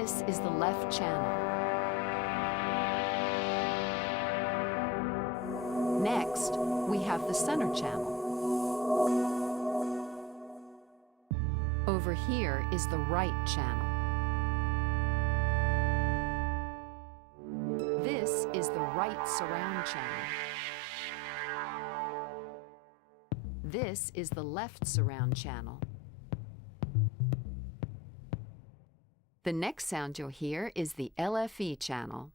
This is the left channel. Next, we have the center channel. Over here is the right channel. This is the right surround channel. This is the left surround channel. The next sound you'll hear is the LFE channel.